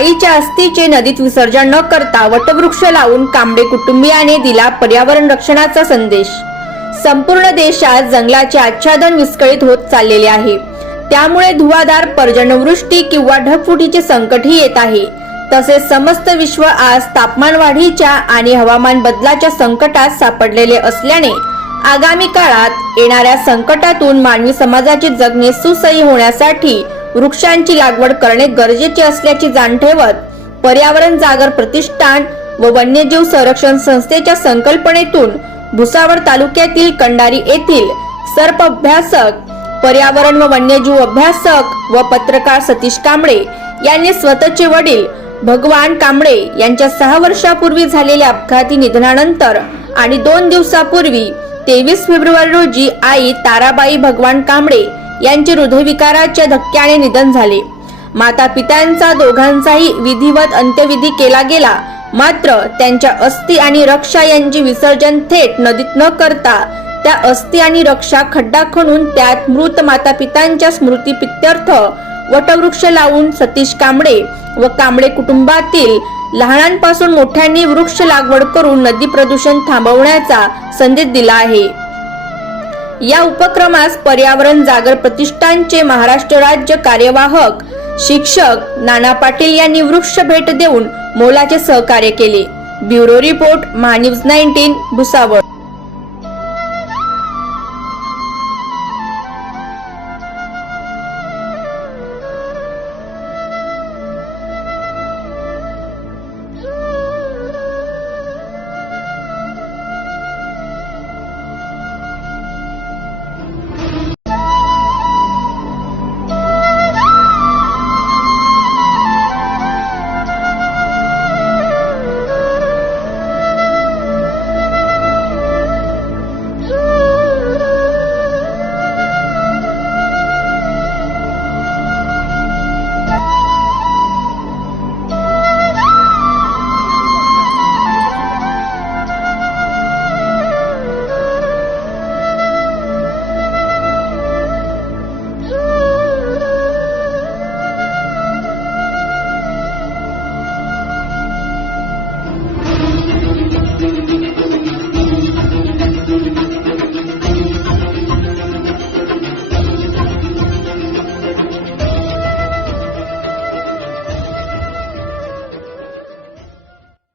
आईच्या अस्थीचे नदीत विसर्जन न करता वटवृक्ष लावून कांबळे कुटुंबियाने दिला पर्यावरण रक्षणाचा संदेश. संपूर्ण देशात जंगलाचे आच्छादन विस्कळीत होत चाललेले आहे. त्यामुळे धुवाधार पर्जन्यवृष्टी किंवा ढगफुटीचे संकटही येत आहे. तसेच समस्त विश्व आज तापमान वाढीच्या आणि हवामान बदलाच्या संकटात सापडलेले असल्याने आगामी काळात येणाऱ्या संकटातून मानवी समाजाचे जगणे सुसही होण्यासाठी वृक्षांची लागवड करणे गरजेचे असल्याची जाण ठेवत पर्यावरण जागर प्रतिष्ठान व वन्यजीव संरक्षण संस्थेच्या संकल्पनेतून भुसावळ तालुक्यातील कंडारी येथील सर्प अभ्यासक पर्यावरण व वन्यजीव अभ्यासक व पत्रकार सतीश कांबळे यांनी स्वतःचे वडील भगवान कांबळे यांच्या सहा वर्षापूर्वी झालेल्या अपघाती निधनानंतर आणि दोन दिवसापूर्वी तेवीस फेब्रुवारी रोजी आई ताराबाई भगवान कांबळे यांचे हृदयविकाराच्या धक्क्याने निधन झाले. माता पित्यांचा दोघांचाही विधिवत अंत्यविधी केला गेला. मात्र त्यांच्या अस्थी आणि रक्षा यांचे विसर्जन थेट नदीत न करता त्या अस्थी आणि रक्षा खड्डा खणून त्यात मृत माता पितांच्या स्मृती पित्यर्थ वटवृक्ष लावून सतीश कांबळे व कांबळे कुटुंबातील लहानांपासून मोठ्यांनी वृक्ष लागवड करून नदी प्रदूषण थांबवण्याचा संदेश दिला आहे. या उपक्रमास पर्यावरण जागर प्रतिष्ठानचे महाराष्ट्र राज्य कार्यवाहक शिक्षक नाना पाटील यांनी वृक्ष भेट देऊन मोलाचे सहकार्य केले. Bureau report MahaNews nineteen Bhusawal.